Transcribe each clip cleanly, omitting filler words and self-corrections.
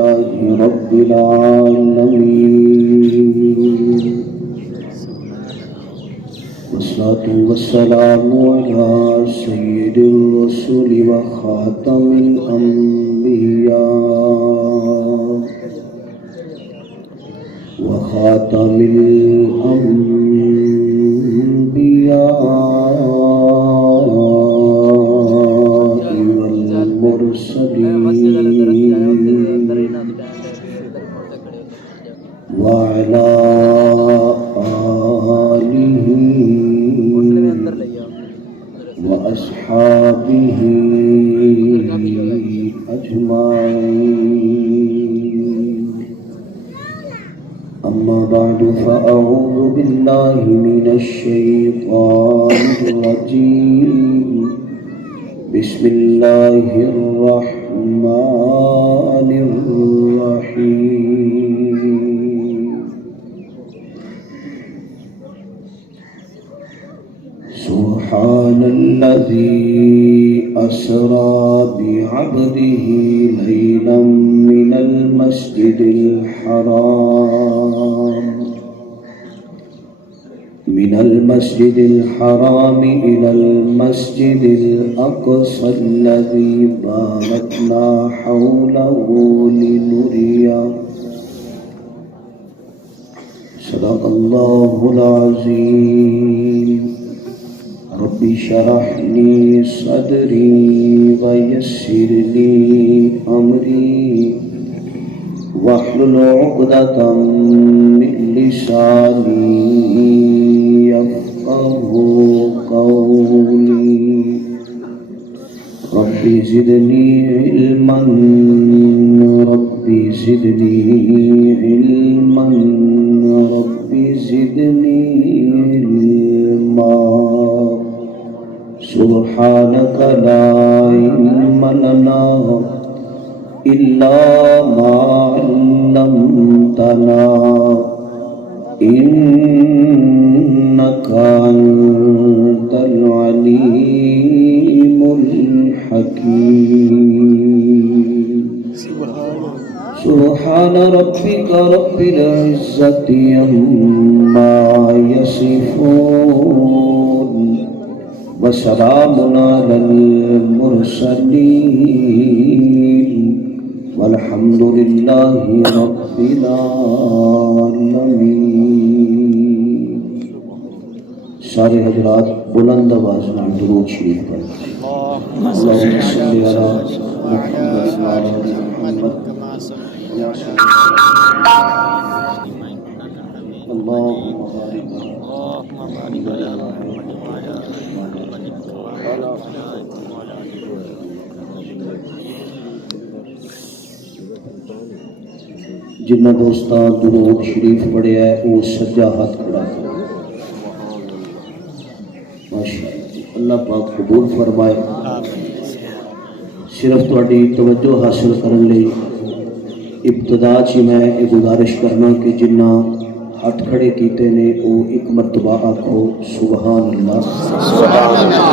لله رب العالمين والصلاة والسلام على سيد الرسل وخاتم الأنبياء والمرسلين وعلى آله وأصحابه أجمعين. أما بعد فأعوذ بالله من الشيطان الرجيم. بسم الله الرحمن الرحيم. سبحان الذي أسرى بعبده ليلا من المسجد الحرام إلى المسجد الأقصى الذي باركنا حوله لنريه. صدق الله العظيم. رب اشرح لي صدري ويسر لي أمري واحلل عقدة من لساني يفقهوا قولي. رب زدني علما رب زدني علما رب زدني علما. سبحانك لا علم لنا إلا ما علمتنا إنك أنت العليم الحكيم. سبحان ربك رب العزة عما يصفون وسلام على المرسلين والحمد لله رب العالمين. سارے حضرات بلند آواز میں درود شریف پڑھیں. اللہم صلی علی محمد وعلی محمد. اللہم بارک جنہ دوستاں درود شریف پڑھیا ہے وہ سجا ہاتھ کھڑا کرو. ماشاءاللہ اللہ پاک قبول فرمائے. صرف تہاڈی توجہ حاصل کرنے لئی ابتدا چ میں یہ گزارش کرنا کہ جنہ ہاتھ کھڑے کیتے نے وہ ایک مرتبہ آکھو سبحان اللہ. سبحان اللہ.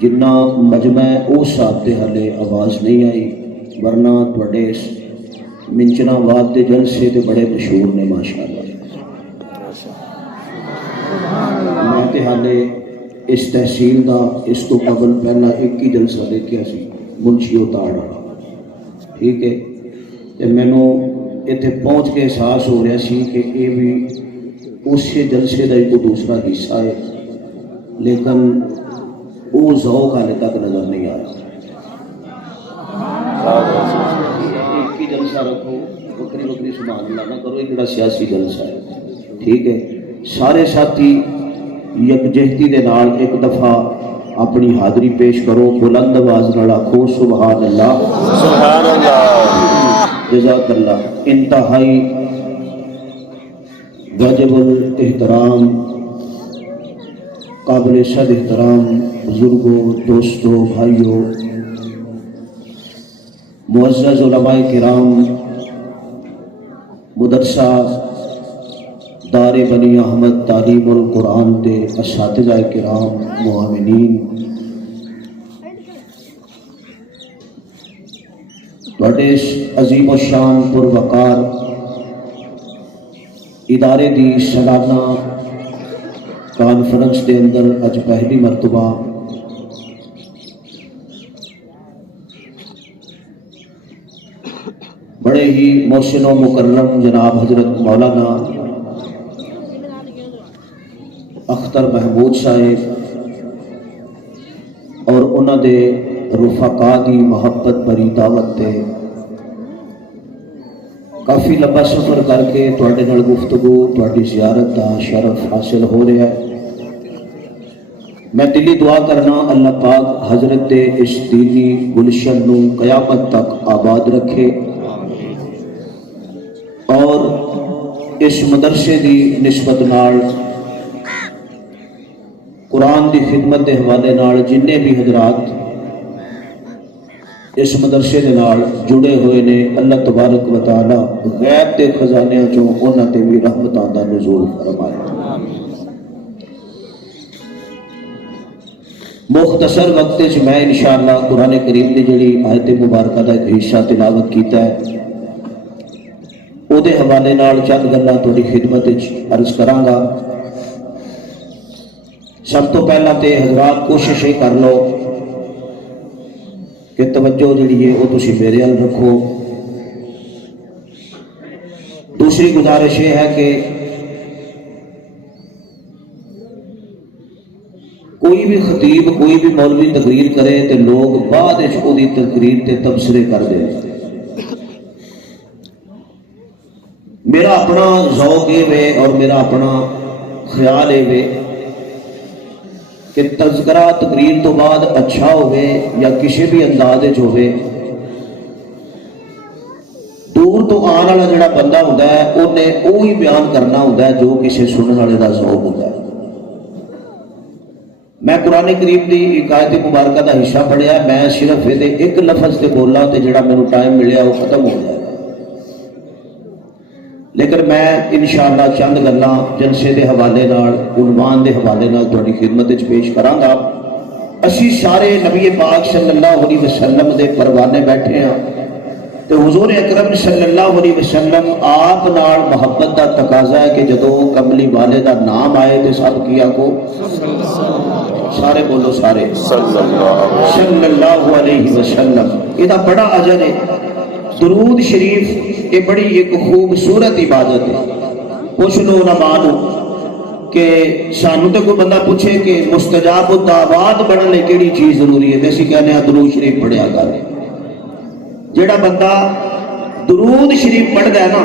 جنہ مجمع اس ساتھ حالے آواز نہیں آئی ورنہ تواڈے منچنا واد دے جلسے تے بڑے مشہور نے ماشاءاللہ. میں تے حالے اس تحصیل دا اس تو قبل پہلا ایک ہی جلسہ دیکھیا سی منشی اتاڑ والا. ٹھیک ہے تے مینوں اتنے پہنچ کے احساس ہو رہا سی کہ یہ بھی اسی جلسے کا ایک دوسرا حصہ ہے لیکن وہ ذوق حالے تک نظر نہیں آیا. ایک ہی جلسہ رکھو بکری بکری سبحان اللہ نہ کرو. ایک جڑا سیاسی جلسہ ہے ٹھیک ہے. سارے ساتھی یکجہتی دے نال ایک دفعہ اپنی حاضری پیش کرو. بلند آواز نال آکھو سبحان اللہ. سبحان اللہ. جزاک اللہ. انتہائی واجب الاحترام قابل صد احترام بزرگوں دوستوں بھائیوں معزز علماء کرام مدرسہ دار بنی احمد تعلیم القرآن دے اساتذہ کرام معاونین بڑے عظیم و شان پروقار ادارے دی سالانہ کانفرنس دے اندر اج پہلی مرتبہ بڑے ہی محسن و مکرم جناب حضرت مولانا اختر محمود صاحب اور انہوں دے رفقا دی محبت بری دعوت تے کافی لمبا سفر کر کے تواڈے نال گفتگو تواڈی زیارت دا شرف حاصل ہو رہا ہے۔ میں دلی دعا کرنا اللہ پاک حضرت دے اس دینی گلشن نو قیامت تک آباد رکھے اور اس مدرسے دی نسبت نال قرآن دی خدمت دے حوالے نال جننے بھی حضرات اس مدرسے دے نال جڑے ہوئے نے اللہ تبارک و تعالی غیب دے خزانے چوں انہاں تے بھی رحمتاں دا نزول فرمائے۔ مختصر وقت وچ میں انشاءاللہ قرآن کریم دی جڑی آیت مبارکہ دا ایک حصہ تلاوت کیتا ہے او دے حوالے نال چند گلاں تہاڈی خدمت وچ عرض کراں گا۔ سب تو پہلا تے حضرات کوشش یہ کر لو کہ توجہ جڑی ہے وہ تسی میرے ال رکھو۔ دوسری گزارش یہ ہے کہ کوئی بھی خطیب کوئی بھی مولوی تقریر کرے تے لوگ بعد وہ تقریر تے تبصرے کر دیں۔ میرا اپنا ذوق یہ اور میرا اپنا خیال یہ کہ تذکرہ تقریر تو بعد اچھا ہوئے یا کسی بھی انداز ہوئے دور تو آنے والا جڑا بندہ ہوتا ہے انہیں وہی بیان کرنا ہوتا ہے جو کسی سننے والے کا ذوق ہوتا ہے۔ میں قرآن کریم دی ایک آیت مبارکہ دا حصہ پڑھیا ہے، میں صرف یہ ایک لفظ سے بولا تے جڑا میرے ٹائم ملیا وہ ختم ہو جائے گا، لیکن میں انشاءاللہ چند گلاں جلسے دے حوالے نال عنوان دے حوالے نال تہاڈی خدمت وچ پیش کراں گا۔ اسی سارے نبی پاک صلی اللہ علیہ وسلم دے پروانے بیٹھے ہاں تے حضور اکرم صلی اللہ علیہ وسلم آپ نال محبت دا تقاضا ہے کہ جدوں کملی والے دا نام آئے تے سب کیا کو سارے بولو سارے صلی اللہ علیہ وسلم۔ یہ بڑا اجر ہے۔ درود شریف یہ بڑی ایک خوبصورت عبادت ہے۔ پوچھ لو علماء نو کہ سانو تے کوئی بندہ پوچھے کہ مستجاب الدعوات بننے لئی کیڑی چیز ضروری ہے تے اسی کہنے ہیں درود شریف پڑھیا کر۔ جیڑا بندہ درود شریف پڑھدا ہے نا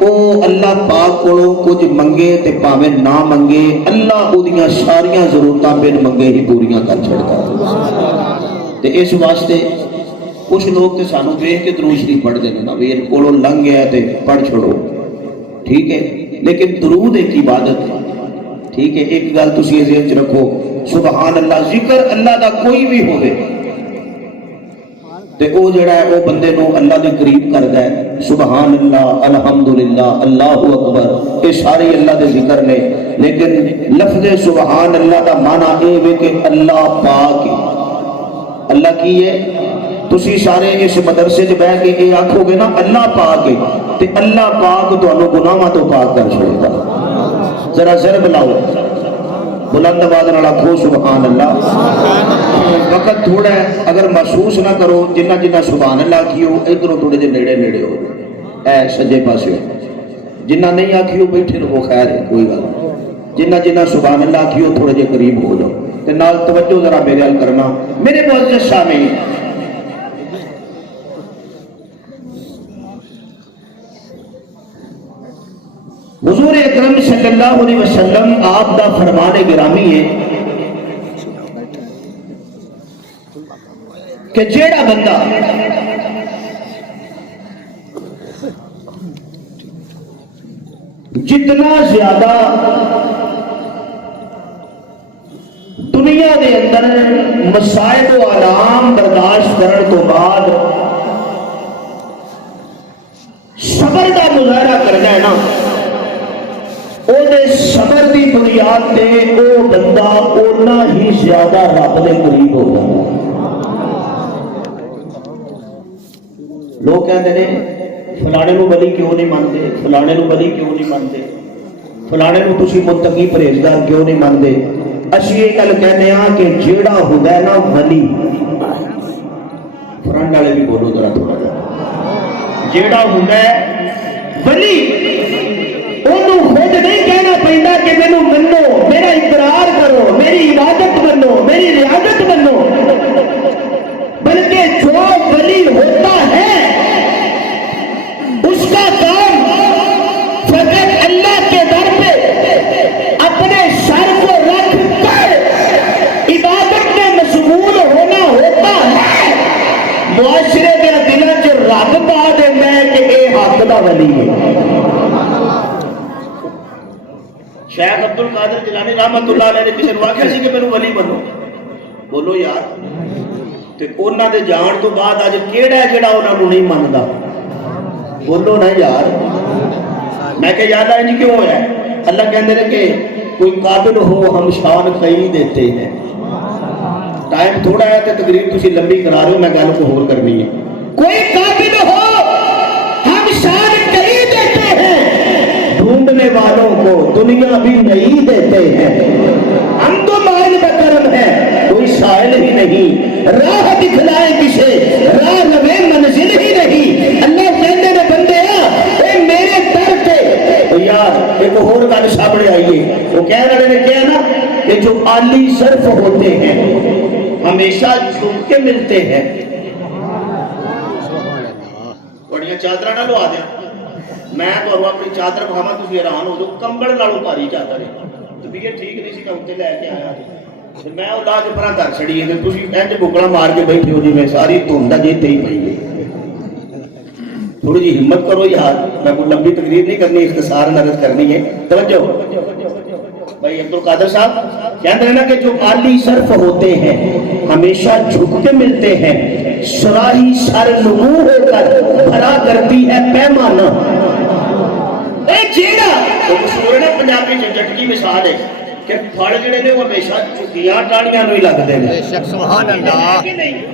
وہ اللہ پاک کولوں کچھ منگے تے پاویں نہ منگے اللہ اودیاں ساریاں ضرورتاں بن منگے ہی پوریاں کر چھڑدا ہے۔ تے اس واسطے کچھ لوگ تے سانو ویکھ کے درود شریف پڑھ دینے نا ویر کولوں لنگ گیا تے پڑھ چھوڑو، ٹھیک ہے، لیکن درود ایک عبادت ہے، ٹھیک ہے۔ ایک گل تسی ذہن وچ رکھو، سبحان اللہ ذکر اللہ دا کوئی بھی ہوے تے او جڑا ہے وہ بندے نو اللہ دے قریب کردا ہے۔ سبحان اللہ، الحمدللہ، اللہ اکبر، یہ سارے اللہ دے ذکر نے، لیکن لفظ سبحان اللہ دا معنی اے وے کہ اللہ پاک ہے۔ اللہ کی ہے؟ تسی سارے اس مدرسے چ بیٹھ کے یہ آکھو گے نا اللہ پاک ہے تے اللہ پاک تانوں گناہاں تو پاک کر چھڑے گا۔ ذرا ضرب لاؤ بلند آواز نال آکھو سبحان اللہ۔ وقت تھوڑا ہے، اگر محسوس نہ کرو جنہ جنہ سبحان اللہ آکھیو ادھروں تھوڑے جے نیڑے نیڑے ہو اے سجے پاسے، جنہ نہیں آکھیو بیٹھے رہو خیر ہے کوئی گل نہیں، جنہ جنہ سبحان اللہ آکھیو تھوڑے جے قریب ہو جاؤ تے نال توجہ ذرا میرے ال کرنا۔ میرے معزز سامعین، حضور اکرم صلی اللہ علیہ وسلم آپ دا فرمان گرامی ہے کہ جیڑا بندہ جتنا زیادہ دنیا دے اندر مصائب و آلام برداشت کرنے تو بعد صبر کا مظاہرہ کرنا ہے نا، او دے صبر دی بنیاد تے او بندہ اونا ہی زیادہ رب دے قریب ہوگا۔ لوگ کہتے ہیں فلانے نو ولی کیوں نہیں مانتے, فلانے نو ولی کیوں نہیں مانتے, فلانے نو تسی متقی پرہیزگار کیوں نہیں مانتے. اسی یہ گل کہنے ہاں کہ جیڑا ہوندا ہے نا ولی, فرنٹ والے بھی بولو ذرا تھوڑا جا, جیڑا ہوندا ہے ولی اونوں خود نہیں کہنا پیندا کہ مینوں منو, میرا اقرار کرو, میری عبادت منو, میری ریاضت منو, بلکہ جو ولی ہوتا ہے اس کا کام فقط اللہ کے در پہ اپنے سر کو رکھ کر عبادت میں مشغول ہونا ہوتا ہے. معاشرے کے دلوں چ رب پا دینا ہے کہ یہ حق دا ولی ہے. شیخ عبد القادر جیلانی رحمت اللہ علیہ نے کسی نے آخیا سی کہ میرے ولی بنو, بولو یار, تے انہاں دے جان تو بعد اج کیڑا ہے جڑا انہاں نوں نہیں مندا, بولو نا یار. میں کہ یاد ہے جی کیوں ہوا ہے؟ اللہ کہندے نے کہ کوئی قابل ہو ہم شان کئی دیتے ہیں. ٹائم تھوڑا ہے تے تقریر تسی لمبی کرا رہے ہو, میں گل کو ہور کرنی ہے. کوئی قابل ہو ہم شان کئی دیتے ہیں, ڈھونڈنے والوں کو دنیا بھی نہیں دیتے ہیں. ہم تو مائل بکرم ہے, کوئی سائل ہی نہیں, راہ دکھلائے کسے, راہ لوے منزل ہی نہیں. اللہ کہتے نے بندے اے میرے در پہ یار ایک اور گل سامنے آئیے. وہ کہہ رہے نے کیا نا کہ جو عالی صرف ہوتے ہیں ہمیشہ جھک کے ملتے ہیں. بڑیاں چادر نہ لوا دیا, میں تو اپنی چادر بخاوا تھی حیران ہو جاؤ, کمبل نالوں بھاری چادر ہے. طبیعت ٹھیک نہیں سی, میں اتنے لے کے آیا, میں وہ لا کے پرا کر چڑی ہے. تھی اینج بکڑا مار کے بیٹھے ہو جی میں ساری دھند جی تے ہی پئی ہے. تھوڑی جی ہمت کرو یار, میں کوئی لمبی تقریر نہیں کرنی, اختصار نرد کرنی ہے. توجہ بھائی عبد القادر صاحب کہتے ہیں نا کہ جو عالی صرف ہوتے ہیں ہمیشہ جھک کے ملتے ہیں, سراہی سر نمو ہو کر بھرا کرتی ہے پیمانہ. اے جیڑا وہ مشہور ہے پنجابی جٹکی مثال ہے کہ پھڑ جڑے نے وہ ہمیشہ چکیاں ٹانیاں نوں ہی لگدے نے. سبحان اللہ.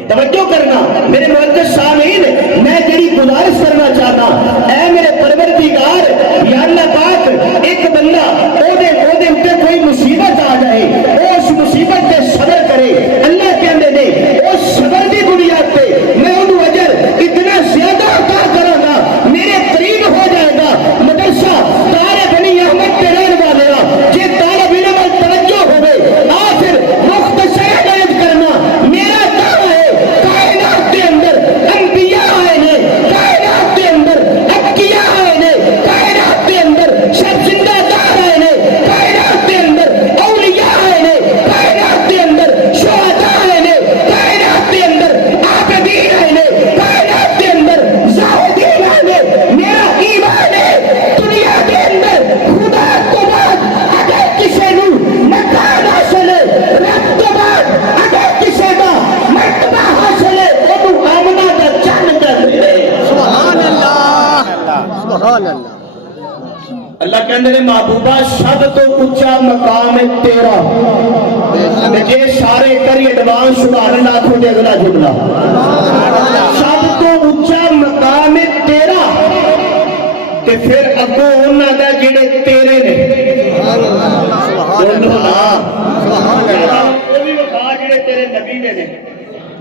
توجہ کرنا میرے معزز سامعین, میں جڑی گزارش کرنا چاہتا, اے میرے پروردگار یا اللہ پاک, ایک بندہ او دے اوتے کوئی مصیبت آ جائے, وہ اس مصیبت تے صبر کرے. اللہ کہندے نے اس صبر دی بنیاد پہ میں اونوں اجر اتنا زیادہ عطا کراں گا, میرے قریب ہو جائے گا. مدرسہ دار بنی احمد تے رہن والے جے طالب علم توجہ ہوئے آخر مختصر بیان کرنا میرا دعویٰ ہے. کائنات کے اندر انبیاء آئے نے, کائنات کے اندر اتقیاء آئے نے, کائنات کے اندر سب زندہ دار آئے نے, کائنات کے اندر اولیاء آئے نے, کائنات کے اندر شہداء آئے نے, کائنات کے اندر عابدین آئے نے, کائنات کے اندر زاہدین آئے نے. میرا ایمان ہے دنیا کے اندر خدا تو بعد اگر کسی نو مکان حاصل ہے, رب تو بعد اگر کسی کا مرتبہ حاصل ہے, وہ آمنہ کا چند کر دے. سبحان اللہ, سبحان اللہ. اللہ کہندے نے محبوبہ سب تو اونچا مقام ہے تیرا. جے سارے کری ایڈوانس سبحان اللہ آخو تے اگلا جملہ, سب تو اونچا مقام ہے تیرا, تے پھر اگوں انہاں دا جڑے تیرے نے. سبحان اللہ, سبحان اللہ. وہ بھی وفا جڑے تیرے نبی دے نے,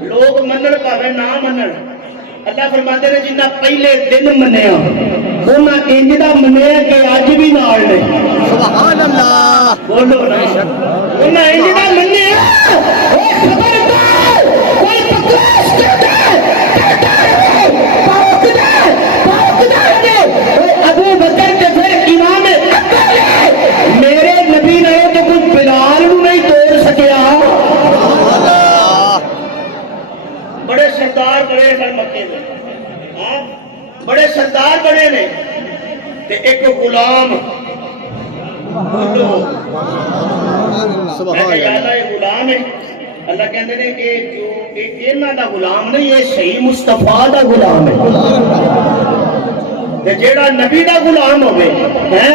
لوگ منن پاوے نہ منن, اللہ فرماتے نے جنہ پہلے دن منیا انہاں انج دا منیا کہ اج بھی نال نے. سبحان اللہ. بولو نا, انہاں انج دا منیا. او خبردار کوئی بکواس کرتا ہے ابو بکر کے پھر امام اکبر ہے, میرے نبی نے تو کوئی بلال نو نہیں توڑ سکیا. بڑے سردار بڑے سن مکے میں, بڑے سردار بڑے نے, تے ایک غلام غلام ہے. اللہ کہندے نے کہ جو انہاں دا غلام نہیں, یہ صحیح مصطفیٰ دا غلام ہے. تے جیڑا نبی دا غلام ہوے ہیں,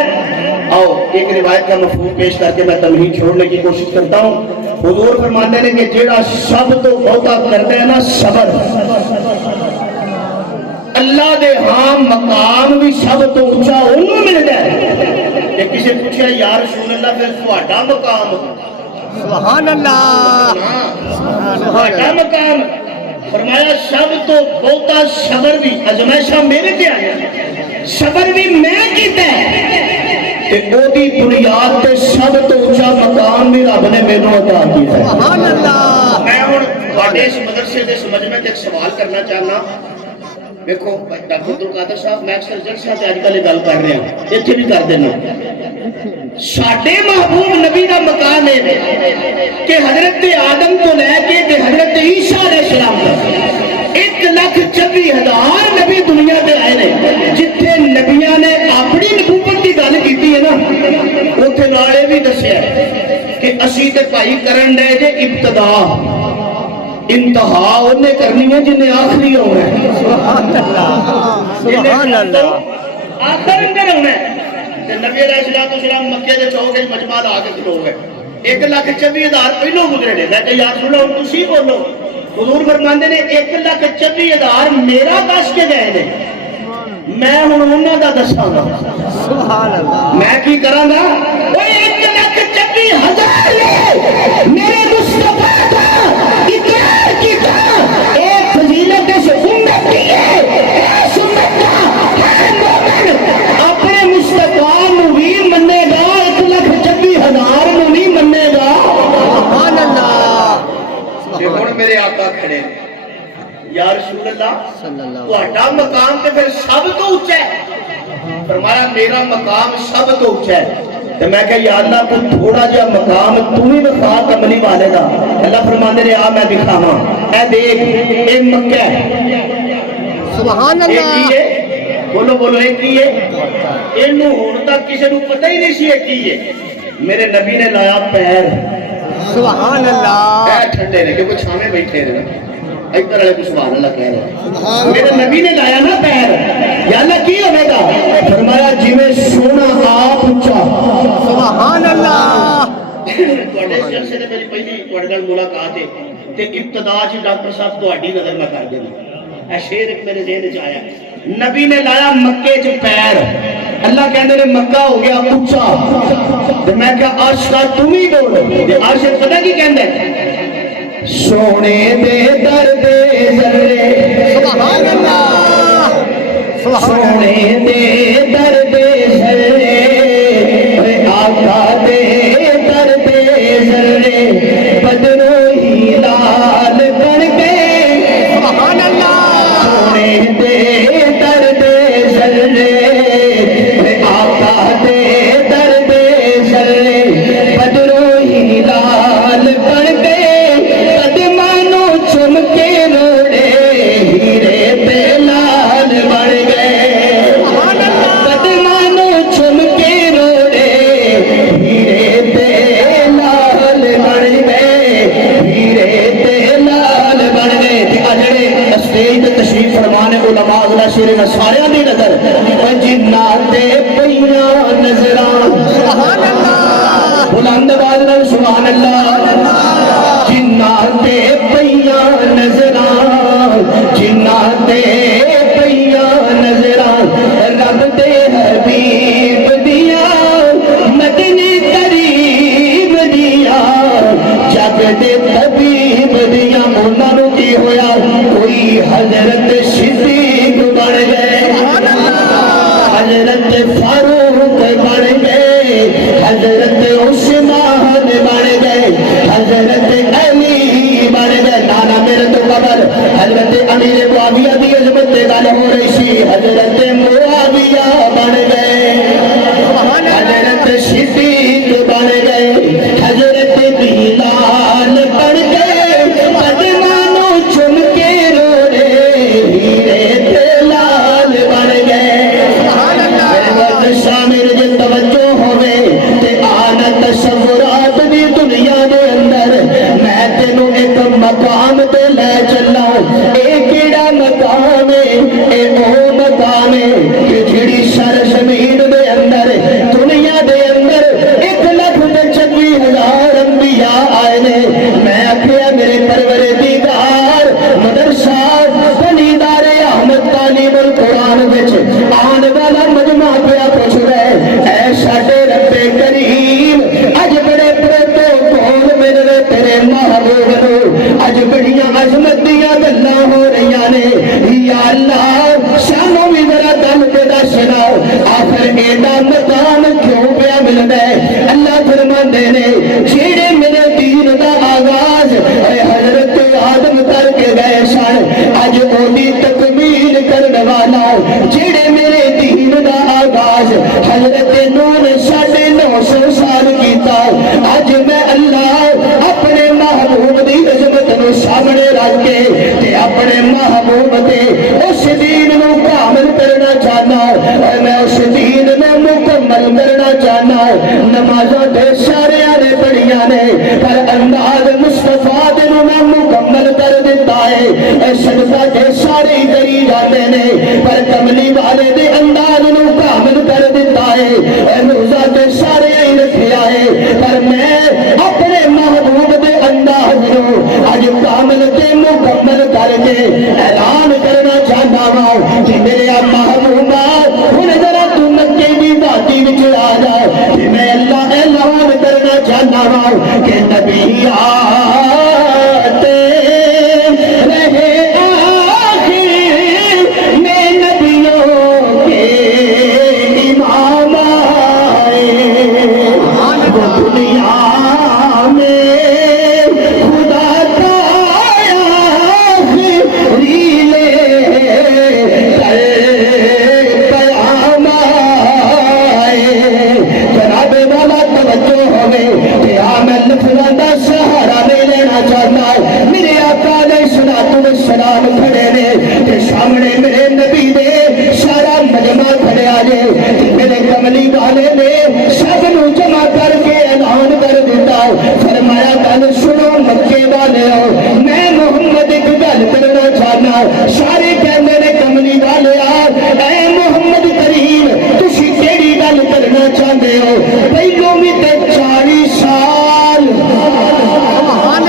آؤ ایک روایت کا مفہوم پیش کر کے میں تمہید چھوڑنے کی کوشش کرتا ہوں. حضور فرماتے ہیں کہ جیڑا سب تو بہتا کرتا ہے نا صبر, اللہ دے ہاں مقام بھی سب تو اونچا انہوں ملتا ہے کہ کسی پوچھا یا رسول اللہ پھر تہاڈا مقام سبحان اللہ تہاڈا مقام فرمایا سب تو بہتا صبر بھی ازمائشاں میرے تے آیا صبر بھی میں کیتا ہے تے اودی بنیاد تے سب تو اونچا مقام بھی رب نے مینوں عطا کیتا ہے سبحان اللہ میں ہن تواڈے اس مدرسے دے سمجھنے تے ایک سوال کرنا چاہنا دیکھو ڈاکٹر عبدالقادر صاحب میں اکثر جلسہ تے اج کل گل کر رہا ہوں ایتھے بھی کر دینا ساڈے محبوب نبی دا مقام ہے کہ حضرت آدم تو لے کے کہ حضرت عیسیٰ علیہ السلام تک 1,24,000 نبی دنیا تے آئے نے جتھے نبیاں نے اپنی نبوت کی گل کیتی ہے نا اوتھے نالے بھی دسیا کہ اسی تے بھائی کرن دے جے ابتدا انتہا انہیں کرنی ہے جنہیں آخری ہونا ہے سبحان اللہ سبحان اللہ آخر اندر ہونا ہے نبی علیہ السلام مکے دے چوک وچ مجمع لا کے کھلو گئے 1,24,000 پہلو گزرے نے میں کہ یا رسول اللہ ہن تسی بولو حضور فرماندے نے 1,24,000 میرا دس کے گئے نے میں ہن انہاں دا دساں گا سبحان اللہ میں کی کراں گا اوے 1,24,000 لے میرے مصطفی کا اقرار کیتا ایک فضیلت اس امت کی ہے اس امت کا ہر مومن اپنے مصطفی نو بھی منے گا 1,24,000 نو بھی منے گا سبحان اللہ یہ ہن میرے آقا کھڑے یا رسول اللہ صلی اللہ تہاڈا مقام تے پھر سب تو اونچا ہے فرمایا میرا مقام سب تو اونچا ہے تے میں کہ یا اللہ تو تھوڑا جہا مقام تو ہی بخا کملی والے دا اللہ فرماندے نے آ میں دکھاواں اے دیکھ اے مکہ ہے سبحان اے اللہ کی ہے بولو بولو اے کی ہے اینو ہن تک کسے نوں پتہ ہی نہیں سی اے کی ہے میرے نبی نے لایا پیر سبحان اللہ اے ٹھنڈے نے کیونکہ چھاویں بیٹھے نے ادھر والے کو سبحان اللہ کہہ رہے میرے نبی نے لایا نا پیر یا اللہ کی ہوے گا فرمایا جویں سونا آپ اونچا سبحان اللہ تواڈے جلسے تے میری پہلی تواڈے نال ملاقات ہے تے ابتدا چ ڈاکٹر صاحب تواڈی نظر میں کر دینا اے شعر ایک میرے ذہن وچ آیا نبی نے لایا مکے چ پیر اللہ کہندے نے مکہ ہو گیا اونچا تے میں کہا عرش کا تم ہی بول تے عرش پتہ کی کہندا ہے سونے دے در دے ذرے سبحان اللہ سونے دے در دے ذرے اے آقا دے در دے ذرے بدرو ہی لال بن گئے سبحان اللہ سونے دے در دے ذرے اے آقا دے در دے ذرے بدرو ہی لال بن گئے چم کے روڑے ہیرے پہ لال بڑھ گئے قدمانو چم کے روڑے ہیرے پہ لال بڑھ گئے ہیرے پہ لال بڑھ گئے اجڑے اسٹیج تشریف فرمانے علماء اللہ شیر نصاریاں دی نظر جنات پیاں نظران سبحان اللہ بلند آواز سبحان اللہ جنات پیاں نظران جنات پیاں نظران رب دے حبیب دیا مدنی کریم دیا جگ دے طبیب دیا انہاں نوں کی ہویا کوئی حضرت صدیق بن گئے حضرت فاروق بن گئے حضرت عثمان بن گئے حضرت علی بن گئے نانا میرے تو قبر حضرت امیر معاویہ دی عظمت تے گل ہو رہی سی حضرت معاویہ بن گئے حضرت صدیق بن گئے حضرت بلال بن گئے قدمانو چم کے روڑے ہیرے تے لال بن گئے شامل جن توجہ ہوئے تے آنا تصورات دی دنیا دے اندر میں تینوں ایک مقام تے لے چلا اے کیڑا مقام ہے اے او مقام ہے جڑے میرے دین دا آغاز حضرت نوح نے 950 سال کیتا اج میں اللہ اپنے محبوب دی عظمت نو سامنے رکھ کے تے اپنے محبوب تے اس دین نو کامل کرنا چاہنا اور میں اس دین نو مکمل کرنا چاہنا نمازاں تے سارے نے پڑھیاں نے پر انداز مصطفیٰ دے نو میں مکمل کر دیتا ہے صدقہ تے سارے کری جاتے نے پر کملی والے دے انداز نو کامل کر دیتا ہے روزہ تے سارے ہی رکھیا ہے پر میں اپنے محبوب دے انداز نو اج کامل تے مکمل کر کے اعلان کرنا چاہتا ہوں کہ میرے محبوبہ ہن ذرا تو مکے دی وادی وچ آ جا کہ میں اللہ اعلان کرنا چاہتا ہوں کہ نبی آتے رہے آخر میں نبیوں کے امام آئے وہ دنیا میں خدا کا آخری لے کر پیام آئے جناب مولا توجہ ہوئے کہ میں لفظاں دا سہارا نہیں لینا چاہتا میرے آقا علیہ السلام کھڑے نے کہ سامنے میرے نبی دے سارا مجمع کھڑے آجے میرے کملی والے نے سب نو جمع کر کے اعلان کر دیتا فرمایا گل سنو مکے والے ہو میں محمد ایک گل کرنا چاہنا سارے کہندے نے کملی والے اے محمد کریم تسی کیڑی گل کرنا چاہتے ہو پہلو بھی تے 40 سال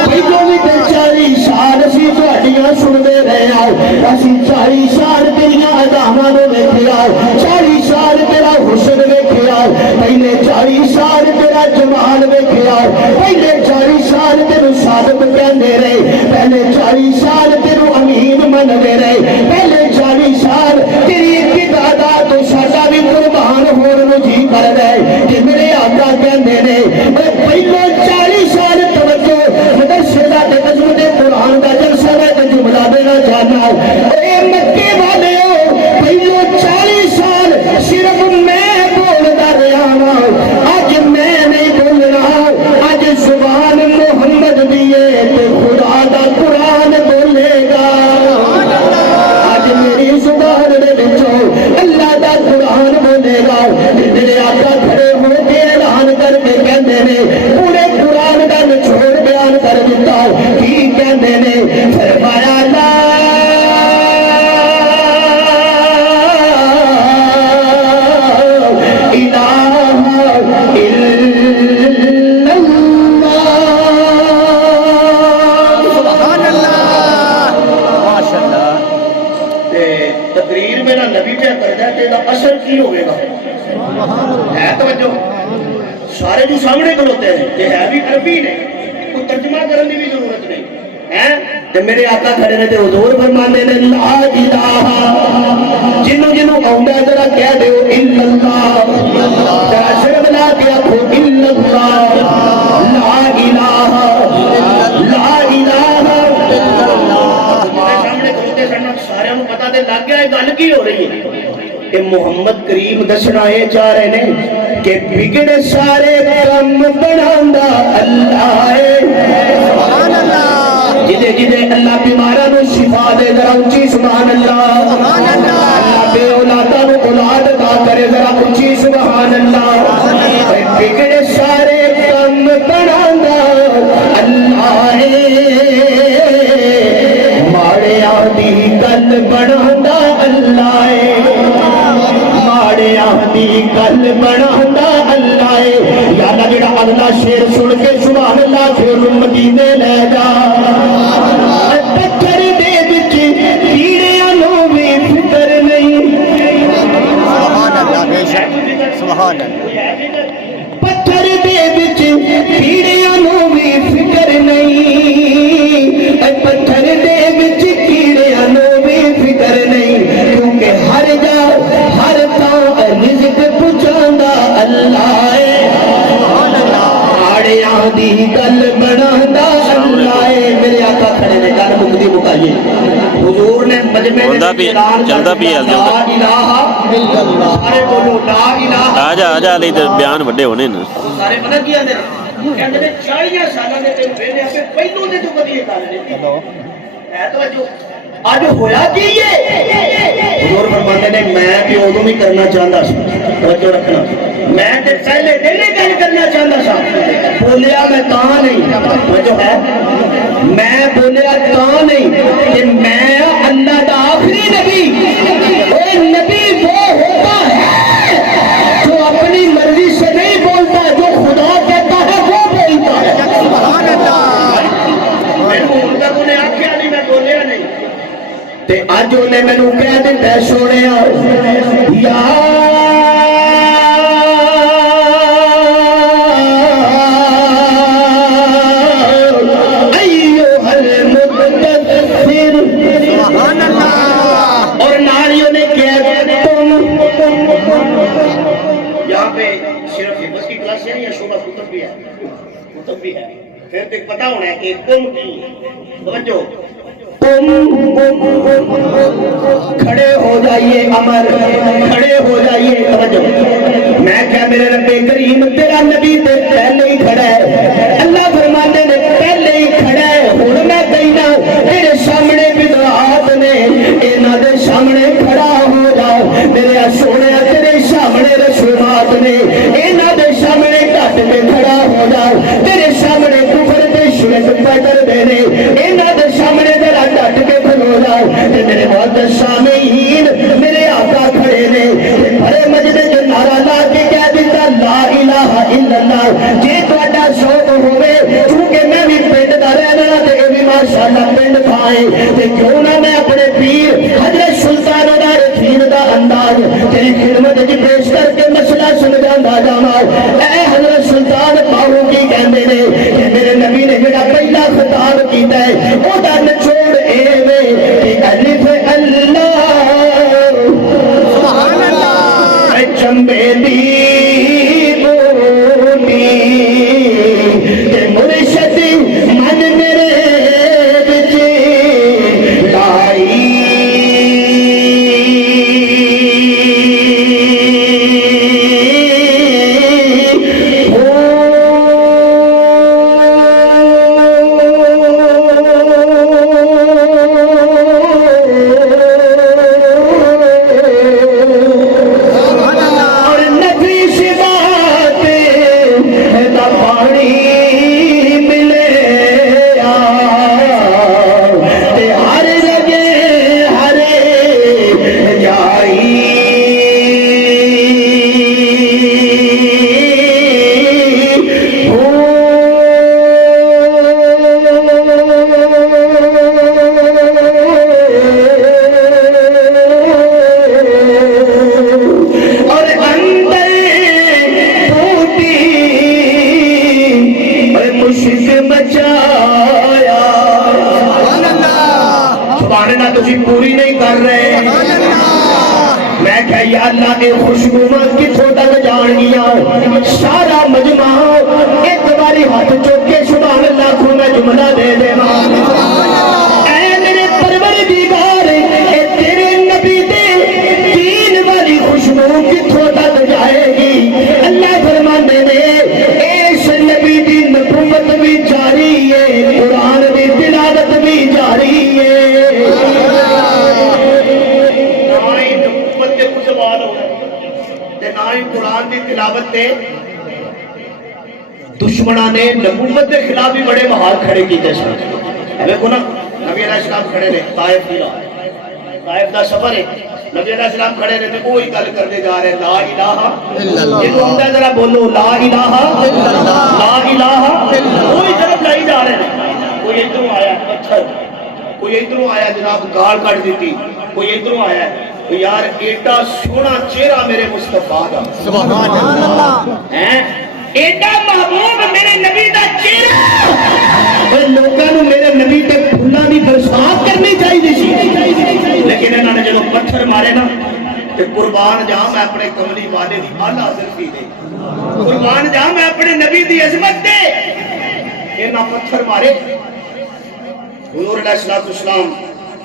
پہلو بھی تے 40 سال اسی تہاڈیاں سنتے رہے اسی 40 سال تیریاں اداواں نو ویکھیا 40 سال تیرا حسن ویکھیا پہلے 40 سال تیرا جمال ویکھیا پہلے 40 سال تینوں صادق کہندے رہے پہلے 40 سال تینوں امین منتے رہے پہلے 40 سال تیری ابتدا تو ساڈا بھی قربان ہون نو جی کر رہے کہ میرے آقا کہندے نے پہلے 40 سال توجہ مدرسے دا تے نظم دے قرآن دا جلسہ ہے تے جملہ دینا چاہنا اے مکے والے ہو پہلے 40 سال صرف میں بولدا رہا ہاں اج میں نہیں بولنا اج زبان محمد دی ہے تے خدا دا قرآن بولے گا اج میری زبان دے وچوں اللہ دا قرآن بولے گا میرے آقا کھڑے ہو کے اعلان کر کے کہندے نے پورے قرآن دا نچوڑ بیان کر دیتا کی کہندے نے فرمایا لا تقریر میرا نبی کیا کرتا ہے کہ اثر کی ہوئے گا ہے توجہ سارے جو سامنے کھلوتے ہیں یہ ہے بھی عربی نے کوئی ترجمہ کرنے کی بھی ضرورت نہیں ہے میرے آقا کھڑے نے تے حضور فرماندے نے لا الہ جنوں جنوں آوندا ذرا کہہ دیو الا اللہ ذرا شرم لا کے آکھو الا اللہ لا الہ لا الہ الا اللہ سامنے کھلوتے سن سارے نوں پتہ تے لگ گیا گل کی ہو رہی ہے کہ محمد کریم دسنا یہ چاہ رہے ہیں کہ بگڑ سارے کم بناوندا اللہ ہے سبحان اللہ جدے جدے اللہ بیماراں نو شفا دے ذرا اونچی سبحان اللہ سبحان اللہ اللہ بے اولاداں نو اولاد عطا کرے ذرا اونچی سبحان اللہ بگڑ سارے کم بناوندا اللہ ہے ماڑیاں دی گل بناوندا اللہ ہے دی گل بناوندا اللہ ہے یا اللہ جڑا اگلا شعر سن کے سبحان اللہ پھر مدینے لے جا پتھر دے وچ کیڑیاں نوں بھی فکر نہیں سبحان اللہ بے شک سبحان اللہ پتھر دے وچ کیڑیاں نوں بھی فکر نہیں پتھر دے وچ کیڑیاں نوں بھی فکر نہیں کیونکہ ہر جا ہر رزق پہنچاندا اللہ ہے آڑیاں دی گل بناوندا اللہ ہے میرے آقا کھڑے نے گل مکدی مکائیے حضور نے ترجمے بولدا پی چلدا پی ال لا الہ الا اللہ سارے بولو لا الہ آ جا علی تے بیان وڈے ہونے نا سارے پتہ کی آندے کہندے نے 40 سالاں دے تے ویلے اپے پہلو دے تو کدی یہ گل نہیں ہے توجہ اج ہویا کی یہ حضور فرماتے نے میں تے اودوں بھی کرنا چاہندا سی توجہ رکھنا میں تے پہلے دن گل کرنا چاہندا سا بولیا میں تاں نہیں توجہ ہے میں بولیا تاں نہیں کہ میں اللہ دا آخری نبی اور نبی وہ ہوتا ہے جو اپنی مرضی سے نہیں بولتا جو خدا کہتا ہے وہ بولتا ہے سبحان اللہ میں ہوں تک انہیں آخیا نہیں میں بولیا نہیں تے اج انہیں مینوں کہہ دتا سونیا یا سبحان اللہ اور ناریوں نے کیا یہاں پہ صرف حفظ کی کلاس ہے یا شعبہ کتب بھی ہے کتب بھی ہے پھر تک پتا ہونا ہے کہ تم کی توجہ تم کھڑے ہو جائیے امر کھڑے ہو جائیے توجہ میں کیا میرے رب کریم تیرا نبی تے پہلے ہی کھڑا ہے اللہ فرماتے نے پہلے ہی کھڑا ہے ہن میں کہنا تیرے سامنے بدعات نے انہاں دے سامنے کھڑا ہو جاؤ میرے سونے تیرے سامنے رسومات نے انہاں دے سامنے ڈٹ کے کھڑا ہو جاؤ تیرے سامنے کفر تے شرک پڑھ دے نے انہاں دے سامنے ذرا ڈٹ کے کھلو جاؤ تے میرے محترم سامعین میرے آقا کھڑے نے بڑے مجد جو نعرہ لا کے کہہ دیتا لا الہ الا اللہ جے تہاڈا شوق ہوے کیونکہ میں بھی پنڈ دا رہن والا تے اے بھی ماشاءاللہ پنڈ کھائے تے کیوں نہ میں اپنے پیر حضرت سلطان العارفین دا انداز تیری خدمت وچ پیش کر کے مسئلہ سمجھاوندا جاواں اے حضرت سلطان باہو کی کہندے نے کہ میرے نبی نے جڑا پہلا خطاب کیتا ہے او دا نچوڑ اے وے کہ الف اللہ سبحان اللہ چمبے دی بوٹی تے مرشد من میرے وچ لائی پوری نہیں کر رہے میں کہ یا اللہ کے خوشبو کتوں تک جان گیا سارا مجمع ایک باری ہاتھ چوک کے سبحان اللہ کو میں جملہ دے دے اے میرے پروردگار اے تیرے نبی دے دین والی خوشبو کتوں تک جائے گی اللہ فرماندے نے اس نبی دی نبوت بھی جاری ہے قرآن دی تلاوت بھی جاری ہے قرآن کی تلاوت تے دشمنوں نے نبوت کے خلاف بھی بڑے محال کھڑے کیتے سن دیکھو نا نبی علیہ السلام کھڑے نے طائف دا سفر ہے نبی علیہ السلام کھڑے نے تے کوئی گل کرتے جا رہے لا الہ الا اللہ جنوں ہوندا ذرا بولو لا الہ الا اللہ لا الہ کوئی طرف لائی جا رہے ہیں کوئی ادھروں آیا پتھر کوئی ادھروں آیا جناب گال کٹ دیتی کوئی ادھروں آیا یار ایڈا سونا چہرہ میرے مصطفیٰ دا سبحان اللہ ایڈا محبوب میرے نبی دا چہرہ لوگوں نے میرے نبی تے پھولاں دی برسات کرنی چاہیے سی لیکن انہوں نے جب پتھر مارے نا تے قربان جا میں اپنے کملی والے دی اعلیٰ حضرتی دے قربان جا میں اپنے نبی دی عظمت دے انہاں پتھر مارے حضور علیہ السلام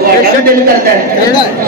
ਤੁਹਾਡਾ ਦਿਲ ਕਰਦਾ ਹੈ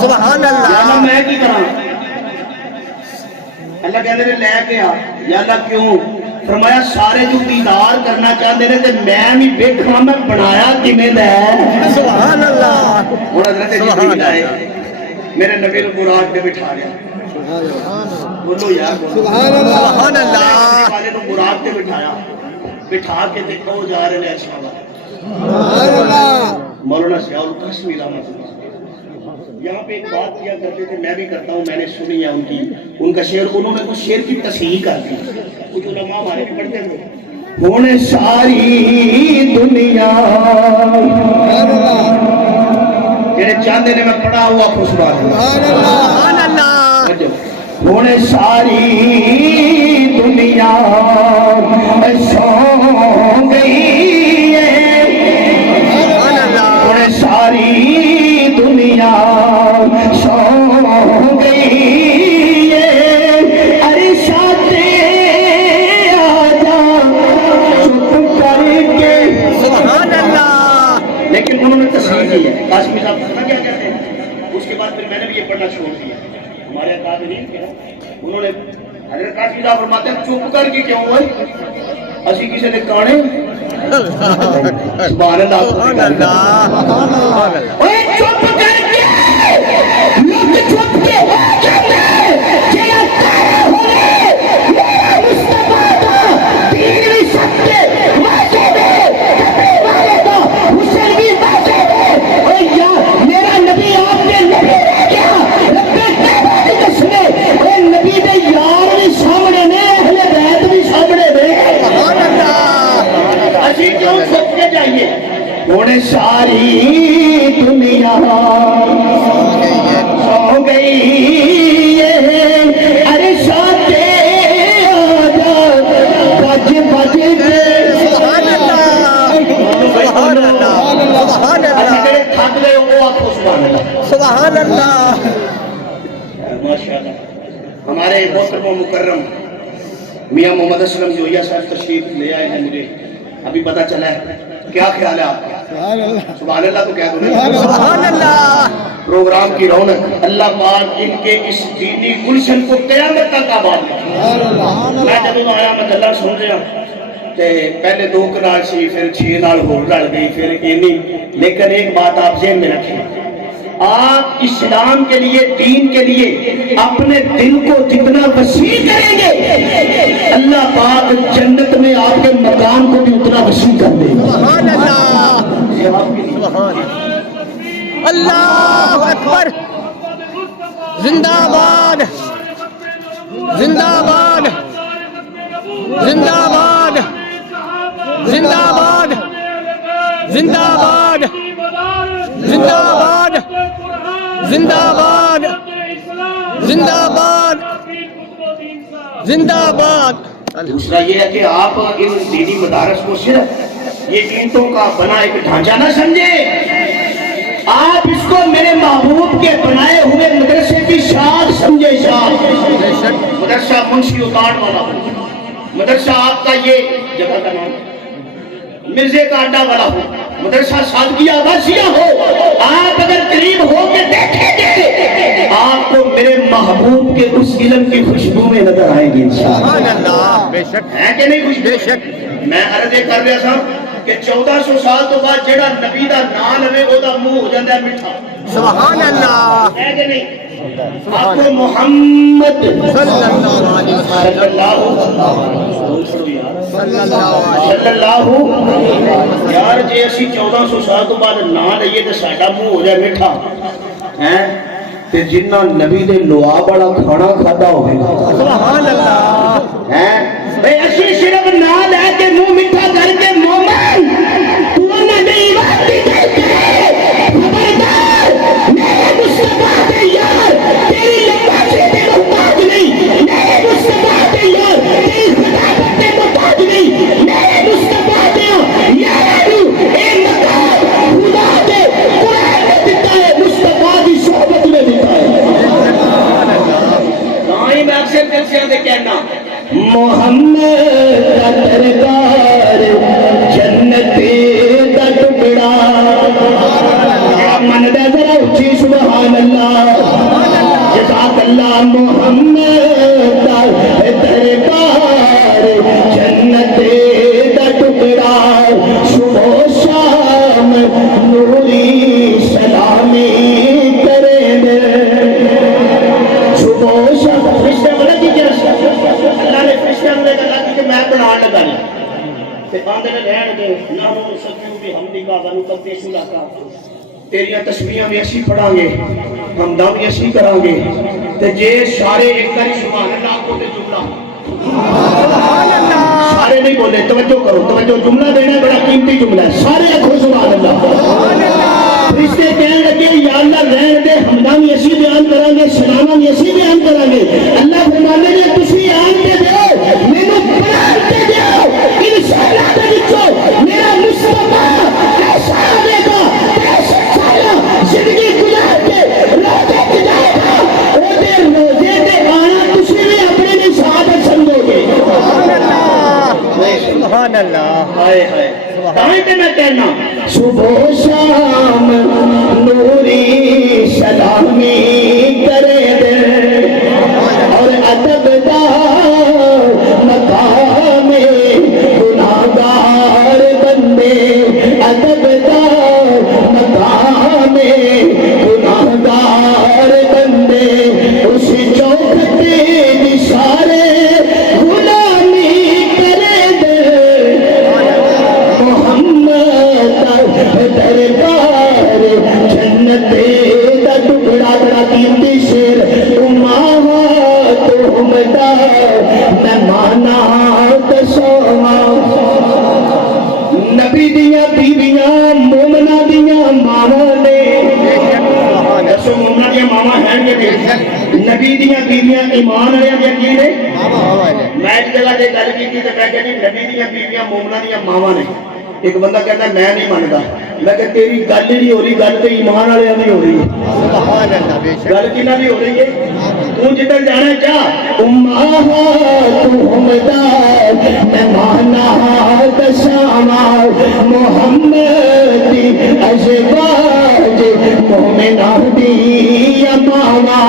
سبحان یا اللہ اللہ میں کی کراں؟ اللہ کہتے ہیں لے کے آ. یا اللہ کیوں؟ فرمایا سارے جو دیدار کرنا چاہتے ہیں تے میں بھی ویکھاں میں بنایا کیویں دا ہے. سبحان اللہ ہن حضرت جبریل آئے میرے نبی کو براق پہ بٹھا لیا. بولو یار سبحان اللہ والے کو براق پہ بٹھایا, بٹھا کے دیکھو وہ جا رہے ہیں اشارہ. سبحان اللہ مولانا ضیاء القاسمی رحمۃ اللہ یہاں پہ ایک بات کیا کرتے تھے, میں بھی کرتا ہوں, میں نے سنی ہے ان کا شعر, انہوں نے کچھ شعر کی تصحیح کر دی. کچھ علماء ہمارے بھی پڑھتے ہیں ہونے ساری دنیا جڑے چاہتے نے میں پڑھا ہوا خوشبا سبحان اللہ ہونے ساری دنیا سو گئی ہے, ہونے ساری دنیا سو گئی ہے, ارے شاتے آجا چپ کر کے. سبحان اللہ لیکن انہوں نے تصحیح کی ہے. قاسمی صاحب پتہ کیا کہتے ہیں؟ اس کے بعد پھر میں نے بھی یہ پڑھنا چھوڑ دیا. ہمارے اکابر نہیں کیا انہوں نے حضرت قاسمی صاحب فرماتے ہیں چپ کر کے کیوں ہوئے اسی کسی نے کانے. سبحان اللہ سبحان اللہ اوے چپ کر کے لوگ چپ کے ہو جاتے ہیں جیا تارے ہوئے میرا مصطفیٰ کا تیری سکتے واجے دے کبھی والے کو حسن بھی واجے دے. اوے یار میرا نبی آپ نے نبی رہ گیا ربے تیبہ کی قسمیں. اوے نبی دے یار بھی سامنے نے اہل بیت بھی سامنے نے. سبحان اللہ اسی کیوں چھپ کے جائیے. ہونے ساری دنیا سو گئی ہے, ارے شاتے آجا بج بج کے. سبحان اللہ سبحان اللہ سبحان اسی اللہ جڑے تھک گئے وہ آپ کو سبحان اللہ. سبحان اللہ ماشاءاللہ ہمارے محترم و مکرم میاں محمد اسلم جویا صاحب تشریف لے آئے ہیں. مجھے ابھی پتہ چلا ہے, کیا خیال ہے آپ کا؟ سبحان اللہ تو کہہ دو. سبحان اللہ پروگرام کی رونق اللہ پاک ان کے اس دینی گلشن کو قیامت تک آباد کرے. میں جب آیا میں گلاں سن رہا تے پہلے 2 کنال سی, پھر 6 نال ہور رل گئی, پھر اینی. لیکن ایک بات آپ ذہن میں رکھیں, آپ اسلام کے لیے دین کے لیے اپنے دل کو جتنا وسیع کریں گے اللہ پاک جنت میں آپ کے مکان کو بھی اتنا وسیع کر دے گا. سبحان اللہ یہ آپ کے لیے سبحان اللہ اکبر. زندہ باد زندہ باد زندہ باد زندہ باد زندہ باد زندہ باد زندہ باد زندہ باد زندہ باد. دوسرا یہ ہے کہ آپ ان دینی مدارس کو صرف یہ اینٹوں کا بنا ایک ڈھانچہ نہ سمجھے, آپ اس کو میرے محبوب کے بنائے ہوئے مدرسے کی شاخ سمجھے. شاخ مدرسہ منشی اتار والا ہو, مدرسہ آپ کا یہ جگہ کا نام مرزے کا اڈا والا ہو, مدرسہ سادگیہ آباسیہ ہو, آپ اگر قریب ہو کے دیکھیں گے آپ کو میرے محبوب کے اس علم کی خوشبو میں نظر آئے گی انشاءاللہ. سبحان اللہ بے شک ہے کہ نہیں خوشبو؟ بے شک. میں عرض یہ کر رہا تھا کہ 1400 سال تو بعد جڑا نبی دا نام لے او دا منہ ہو جاندا ہے میٹھا. سبحان اللہ ہے کہ نہیں؟ آپ کو محمد صلی اللہ علیہ صلی اللہ یار جی اسی 1400 سال تو بعد نام لئیے تو ساڈا منہ ہو جائے میٹھا ہیں تے جنہ نبی دے لعاب والا کھانا کھادا ہوئے سبحان اللہ ہیں بھئی اسی صرف نام لے کے منہ میٹھا کر کے مومن تو نبی ایمان دی کہتے ہیں خبردار میرے مصطفیٰ دے یار تیری لباسی دے محتاج نہیں, میرے مصطفیٰ دے یار تیری خلافت دے محتاج نہیں, میرے مصطفیٰ دے یارانو اے مقام خدا دے قرآن میں دیتا ہے, مصطفیٰ کی صحبت میں دیتا ہے. کہیں میں اکثر دل سے کہنا محمد کا دربار محمد دربار جنت دا ٹکڑا صبح و شام نوری سلامی کرے دے صبح و شام فرشتے بڑا کی کیا اللہ نے فرشتے ہم نے کہا کہ میں بنان لگا لیا تے آندے نے رہن دے نامو سبیو بھی حمدی کا ونو قدیس لکا تیریاں تسبیحاں بھی اسی پڑھاں گے حمداں بھی اسی کراں گے تے جے سارے ایک باری سبحان اللہ کو تے جملہ سارے نہیں بولے توجہ کرو توجہ جملہ دینا ہے بڑا قیمتی جملہ ہے سارے آکھو سبحان اللہ فرشتے کہنے لگے یا اللہ رہن دے حمداں بھی اسی بیان کریں گے سلاماں بھی اسی بیان کریں گے اللہ فرمانے نے تسی آن دے دیو مینوں پڑھان دے دیو انشاءاللہ دے وچوں میرا مصطفیٰ ایسا آوے گا زندگی گزار کے روزے تے جائے گا روزے روزے تے آنا تسی بھی اپنے نصاب سمجھو گے سبحان اللہ ہائے ہائے تائیں تے میں کہنا صبح و شام نوری سلامی کرے دے اور ادب دا مقام گناہگار بندے ادب دا مقام گناہگار بندے اس چوکھٹے نثارے غلامی کرے دے محمد دربار جنت دا ٹکڑا بڑا قیمتی شیر امہات ہمدا مہمانا دسواں نبی دیاں بیویاں مومنہ دیاں ماواں نے دسو مومنہ دیاں ماواں ہیں کہ نبی دیاں بیویاں ایمان والے دیاں کی نے میں ایک جگہ تے گل کیتی تے میں کہ نبی دیاں بیویاں مومنہ دیاں ماواں نے ایک بندہ کہتا ہے میں نہیں مانتا میں کہ تیری گل ہی نہیں ہو رہی گل تے ایمان والے دی ہو رہی ہے سبحان اللہ بے شک گل کنا دی ہو رہی ہے تو جدھر جانا چاہ امہات ہمدا مہمانا دسواں محمد ازواج مومنہ دی ماواں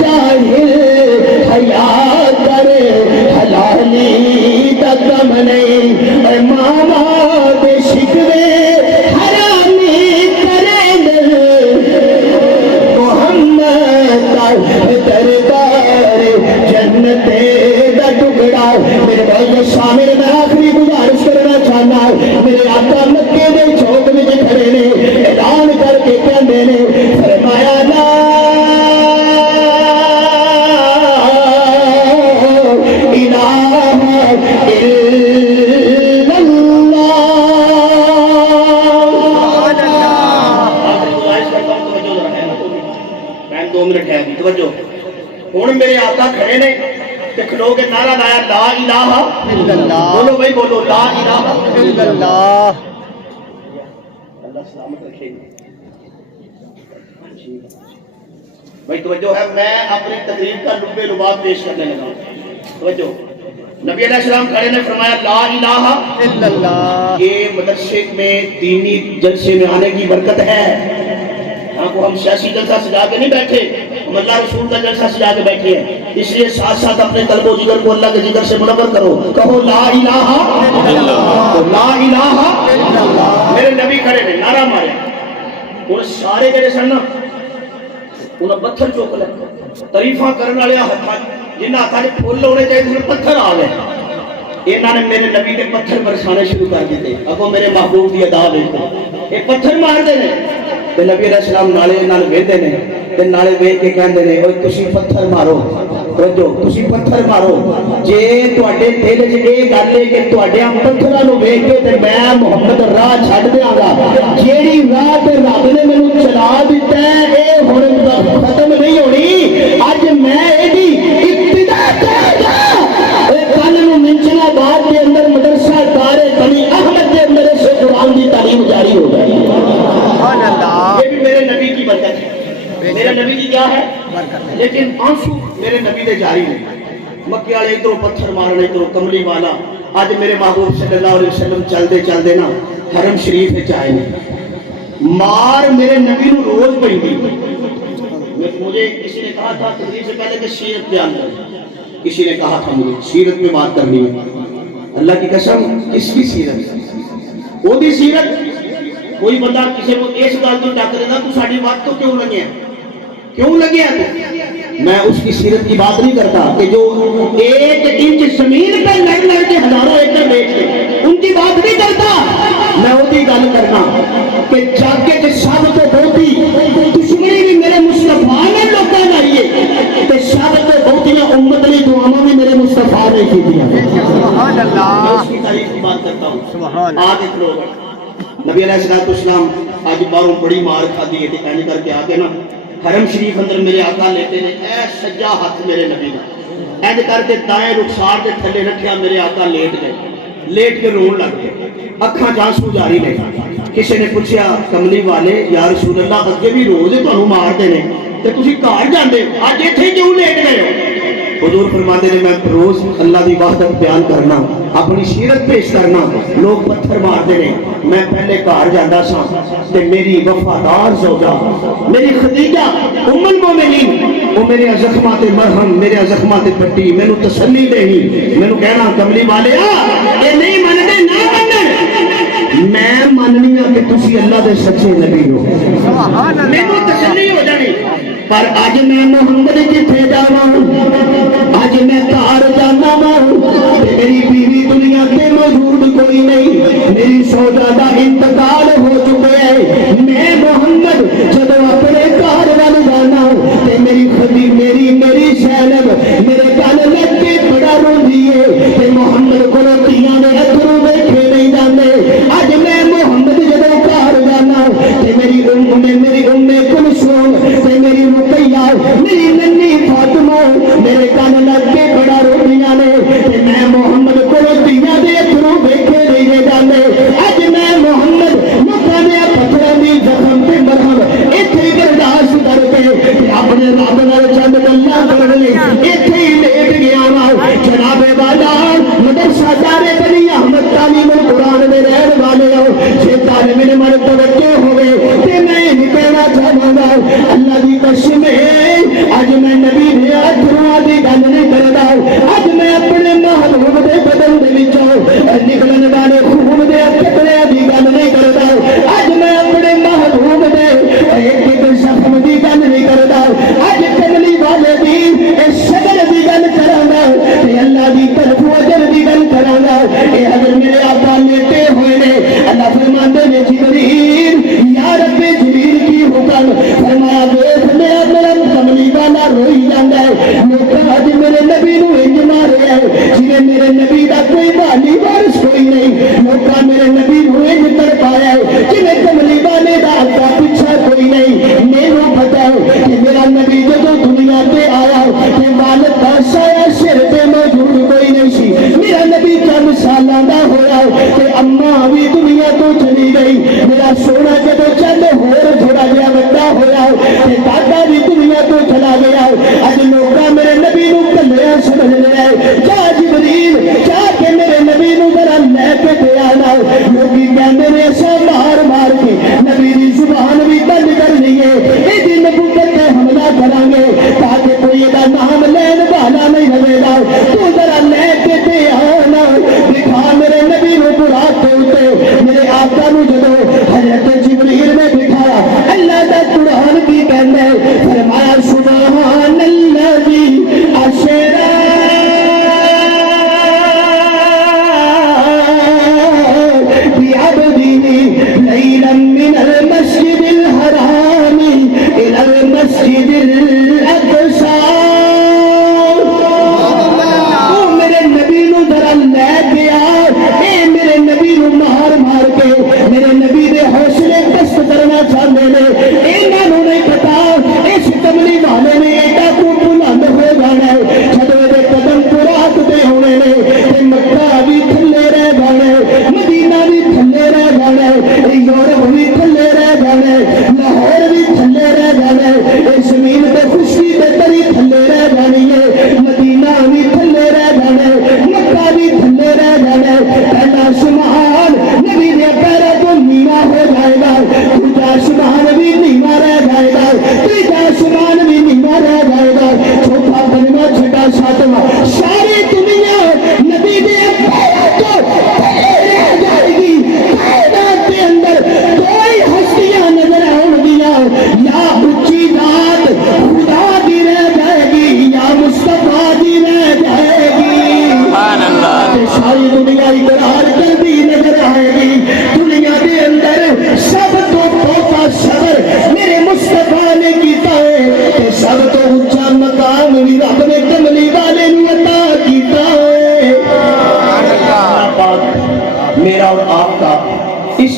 جاہل حیا کرے حلالی دا کم نہیں ماما دے شکوے حرامی کرے دے محمد دربار جنت دا ٹکڑا میرے بھائی شامل میں آخری گزارش کرنا چاہنا میرے آقا مکے دے چوک وچ کھڑے نے اعلان کر کے کہندے نے فرمایا لا الہ الا اللہ میں 2 منٹ ہے توجہ ہن میرے آقا کھڑے نے تے کھلو کے نعرہ لایا لا الہ الا اللہ بولو بھائی بولو لا الہ الا اللہ اللہ سلامت رکھے بھائی توجہ ہے میں اپنی تقریر کا لبے لباب پیش کرنے لگا توجہ نبی علیہ السلام کھڑے نے فرمایا لا الہ الا اللہ یہ مدرسے میں دینی جلسے میں آنے کی برکت ہے ہاں کو ہم سیاسی جلسہ سجا کے نہیں بیٹھے ہم اللہ رسول کا جلسہ سجا کے بیٹھے ہیں اس لیے ساتھ ساتھ اپنے قلب و جگر کو اللہ کے ذکر سے منور کرو کہو لا الہ الا اللہ لا الہ الا اللہ میرے نبی کھڑے نے نعرہ مارے اور سارے جڑے سن نا انہاں پتھر چوک لے تعریفاں کرن والے ہتھاں جنہاں ہتھاں دے پھول ہونے چاہیے پتھر آ گئے انہاں نے میرے نبی دے پتھر برسانے شروع کر دیتے اگوں میرے محبوب دی ادا دیکھو یہ پتھر مار دے نے تے نبی علیہ السلام نالے نال ویندے نے تے نالے ویکھ کے کہندے نے اوے تسی پتھر مارو توجہ تسی پتھر مارو جے تواڈے دل وچ اے گل ہے کہ تواڈیاں پتھراں نوں ویکھ کے تے میں محمد راہ چھڈ دیاں گا جیڑی راہ تے رب نے مینوں چلا دتا ہے اے ہن ختم نہیں ہونی اج میں ایدی ابتدا کروں گا اے کل نوں منچنا بعد کے اندر مدرسہ دار بنی احمد کے اندر سے قرآن کی تعلیم جاری ہو گئی سبحان اللہ یہ بھی میرے نبی کی برکت ہے میرے نبی کی کیا ہے لیکن آنسو میرے نبی دے جاری ہیں مکے والے ادھروں پتھر مارنے ادھروں کملی والا اج میرے محبوب صلی اللہ علیہ وسلم چلتے چلتے نا حرم شریف وچ آئے مار میرے نبی نو روز پیندی مجھے کسی نے کہا تھا تقریر سے پہلے کہ سیرت بیان کریں، کسی نے کہا تھا مجھے سیرت پہ بات کرنی ہے۔ اللہ کی قسم، کس کی سیرت؟ وہ دی سیرت۔ کوئی بندہ کسی کو اس گل تو ڈک دینا تو ساری بات تو کیوں لگے کیوں لگے تو میں اس کی سیرت کی بات نہیں کرتا کہ جو 1 انچ زمین پہ لڑ لڑ کے ہزاروں ایکڑ بیچ کے، ان کی بات نہیں کرتا۔ میں وہ گل کرنا کہ جاگے کے سب تو بہتی دشمنی بھی میرے مصطفیٰ نے لوگوں لائیے تے سب تو بہتیاں امت لی دعاواں بھی میرے مصطفیٰ نے کی دیا۔ سبحان اللہ، میں اس کی تعریف کی بات کرتا ہوں۔ سبحان آج ایک لوگ نبی علیہ السلام آج باہروں بڑی مار کھادی ہے کہ کر کے آ کے نا حرم شریف اندر میرے آقا لیتے نے، اے سجا ہاتھ میرے نبی کا اینج کر کے دائیں رخسار کے تھلے رکھیا، میرے آقا لیٹ گئے، لیٹ کے رون لگ گئے، اکھاں جانسو جاری نے۔ کسی نے پوچھا کملی والے یا رسول اللہ اگے بھی روز تانوں مارتے نے تے تسی گھر جاندے اج ایتھے کیوں لیٹ گئے ہو؟ حضور فرماتے ہیں میں روز اللہ دی وحدت بیان کرنا، اپنی سیرت پیش کرنا، لوگ پتھر مارتے ہیں، میں پہلے گھر جاتا سا تے میری وفادار زوجہ میری خدیجہ ام المومنین وہ میرے زخمات مرہم، میرے زخمات پٹی، مینوں تسلی دینی، مینوں کہنا کملی والے اے نہیں مننے نہ منن، میں مننی ہاں کہ تسی اللہ دے سچے نبی ہو، سبحان اللہ، مینوں تسلی ہو جانی۔ پر اج میں محمد کتھے جاواں، اج میں گھر جانا وا، میری بیوی دنیا تے موجود کوئی نہیں، میری شہزادہ انتقال ہو چکے ہے، میں محمد جدوں اپنے گھر ول جانا تے میری خدی میری زینب میرے گل لگ کے بڑا روندی ہے تے محمد کولوں تیاں دے اتھرو ویکھے نہیں جاندے۔ اج میں محمد جدوں گھر جانا تے میری ام کلثوم تے میری رقیہ میری ننی فاطمہ میرے کن لگ کے بڑا روندیاں نے تے میں محمد کولوں تیاں دے اتھرو ویکھے نہیں جاندے۔ اج میں محمد لوکاں دے پتھراں دی زخم تے مرہم ایتھے برداشت کر کے اپنے رب نال چند گلاں کرن لئی ایتھے ہی لیٹ گیا وا۔ جناب والا مدرسہ دار بنی احمد تعلیم القرآن دے رہن والے ہو، جے طالب علم توجہ ہوے تے میں نہیں کہنا چاہاں گا اللہ دی قسم ہے اج میں نبی دے اتھراں دی گل نہیں کردا، اج میں اپنے محبوب دے بدن دے وچوں نکلن والے خون دے قطرے دی گل نہیں کردا، اج میں اپنے محبوب دے ایک ایک زخم دی گل نہیں کردا، اج کملی والے دی اس شکل دی گل کراں گا تے اللہ دی طرف اجر دی گل کراں گا۔ اے اگر میرے آقا لیٹے ہوئے نے، اللہ فرماندے نے جبریل یا رب جبریل کی حکم فرمایا دیکھ میرا کملی والا روئی جاندا ہے، لوکاں اج میرے نبی نو انج مارے ہے جویں میرے نبی دا کوئی والی وارث کوئی نہیں، لوکاں میرے نبی نو انج تڑپایا ہے جویں کملی والے دا اگا پیچھے کوئی نہیں۔ مینوں پتہ ہے کہ میرا نبی جدوں دنیا تے آیا تے والد دا سایہ سر تے موجود کوئی نہیں سی، میرا نبی چند سالاں دا ہویا تے اماں بھی دنیا تو چلی گئی، میرا سونا جدوں چند ہور تھوڑا جہا بڑا ہویا تے دادا بھی دنیا تو چلا گیا۔ اج لوکاں میرے نبی نو کلیاں سمجھ لیا، جا جبریل جا کے میرے نبی نو ذرا لے کے تے آنا۔ لوکی کہندے نے ایسا مار مار کے نبی دی زبان بھی بند کر لیے، ایدی نبوت تے حملہ کران گے تاکہ کوئی دا نام لین والا نہیں رہے گا، تو ذرا لے کے تے آنا۔ دکھا میرے نبی نو براق کے اوتے میرے آقا نو جدوں حضرت جبریل نے دکھایا، اللہ دا قرآن کی کہنے فرمایا سبحان الذی اسرا بعبدہ لیلا من المسجد الحرام الی المسجد الاقصی۔ او میرے نبی نو ذرا لے کے آ، اے میرے نبی نو مار مار کے میرے نبی دے حوصلے پست کرنا چاہتے ہیں، انہاں نوں نہیں پتا اس کملی والے نے ایڈا کو بلند ہو جانا ہے، جدوں دے قدم پراق تے ہونے نے تے مکہ بھی تھلے رہ جانا ہے، مدینہ بھی تھلے رہ جانا ہے، یورپ بھی تھلے رہ جانا ہے، لاہور بھی تھلے رہ جانا ہے، اس زمین تے خشکی تے تری تھلے رہ جانی ہے، مدینہ بھی تھلے رہ جانا ہے، مکہ بھی تھلے رہ جانا ہے۔ پہلا سبحان نبی دے پیروں تو نیواں ہو جائے گا، دوجا سبحان بھی نیواں رہ جائے گا، تیجا سبحان بھی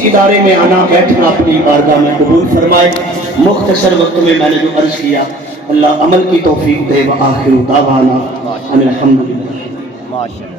ادارے میں آنا بیٹھنا اپنی بارگاہ میں قبول فرمائے. مختصر وقت میں نے جو عرض کیا اللہ عمل کی توفیق دے. وآخر دعوانا ان الحمدللہ. ماشاء اللہ.